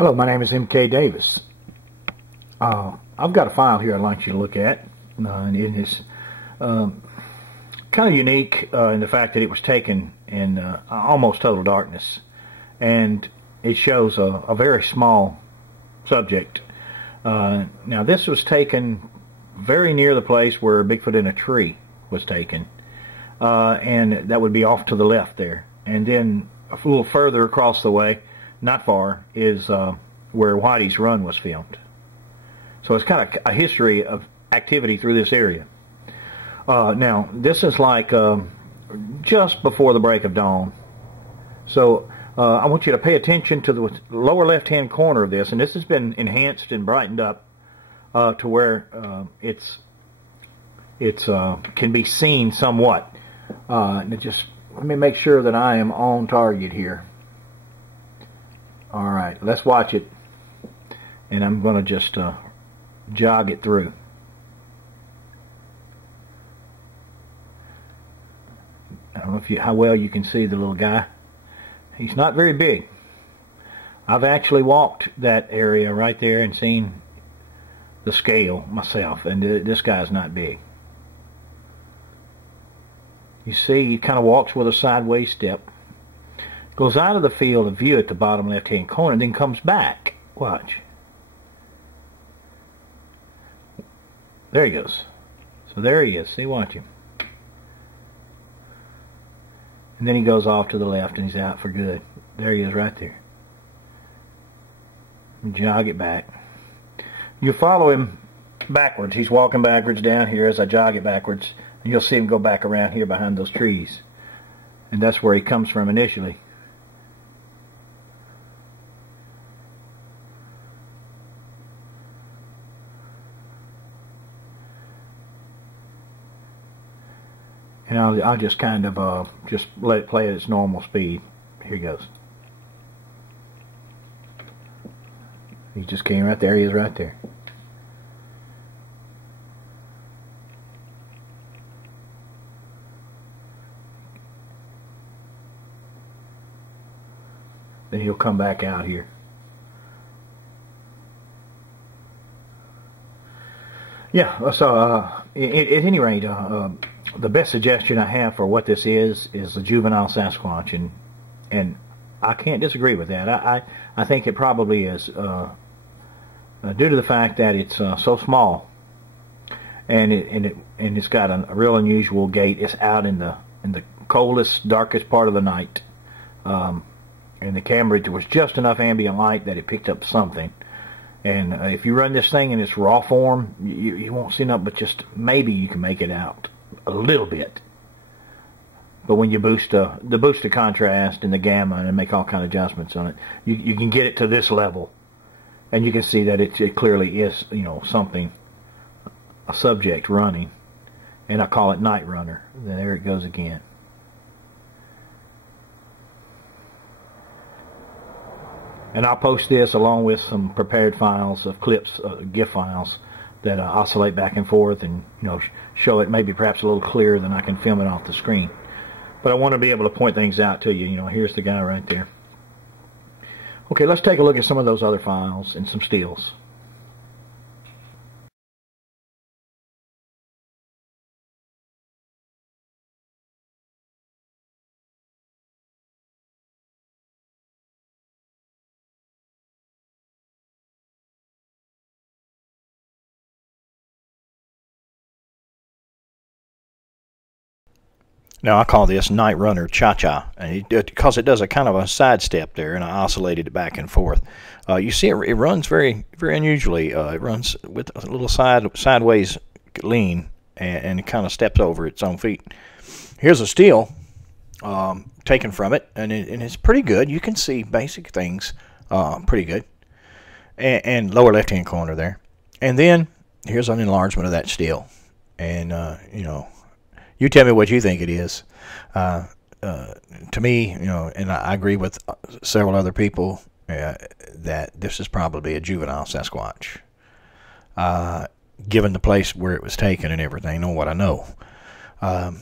Hello, my name is M.K.Davis. I've got a file here I'd like you to look at, and it is kind of unique in the fact that it was taken in almost total darkness, and it shows a very small subject. Now this was taken very near the place where Bigfoot in a tree was taken, and that would be off to the left there, and then a little further across the way, not far, is where Whitey's Run was filmed. So it's kind of a history of activity through this area. Now, this is like just before the break of dawn. So I want you to pay attention to the lower left-hand corner of this, and this has been enhanced and brightened up to where it can be seen somewhat. Just let me make sure that I am on target here. All right, let's watch it, and I'm going to just jog it through. I don't know how well you can see the little guy. He's not very big. I've actually walked that area right there and seen the scale myself, and this guy's not big. You see, he kind of walks with a sideways step, goes out of the field of view at the bottom left-hand corner, and then comes back. Watch. There he goes. So there he is. See, watch him. And then he goes off to the left, and he's out for good. There he is right there. Jog it back. You follow him backwards. He's walking backwards down here as I jog it backwards, and you'll see him go back around here behind those trees. And that's where he comes from initially. And I'll just kind of just let it play at its normal speed. Here he goes. He just came right there. He is right there. Then he'll come back out here. Yeah, so at any rate, the best suggestion I have for what this is a juvenile Sasquatch, and I can't disagree with that. I think it probably is due to the fact that it's so small, and it's got a real unusual gait. It's out in the coldest, darkest part of the night, and the camera, there was just enough ambient light that it picked up something. And if you run this thing in its raw form, you won't see nothing, but just maybe you can make it out a little bit. But when you boost the contrast and the gamma and make all kind of adjustments on it, you can get it to this level, and you can see that it clearly is, you know, something, a subject running, and I call it Night Runner. There it goes again. And I'll post this along with some prepared files of clips, GIF files, that oscillate back and forth and, you know, show it maybe perhaps a little clearer than I can film it off the screen. But I want to be able to point things out to you. You know, here's the guy right there. Okay, let's take a look at some of those other files and some stills. Now I call this Night Runner Cha-Cha, and because it does a kind of a sidestep there, and I oscillated it back and forth. You see, it runs very, very unusually. It runs with a little sideways lean, and it kind of steps over its own feet. Here's a still taken from it, and it's pretty good. You can see basic things pretty good, and lower left-hand corner there. And then here's an enlargement of that still, and you know. You tell me what you think it is. To me, you know, and I agree with several other people that this is probably a juvenile Sasquatch. Given the place where it was taken and everything, know what I know. And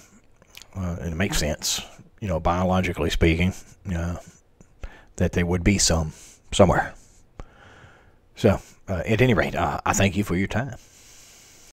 it makes sense, you know, biologically speaking, that there would be somewhere. So, at any rate, I thank you for your time.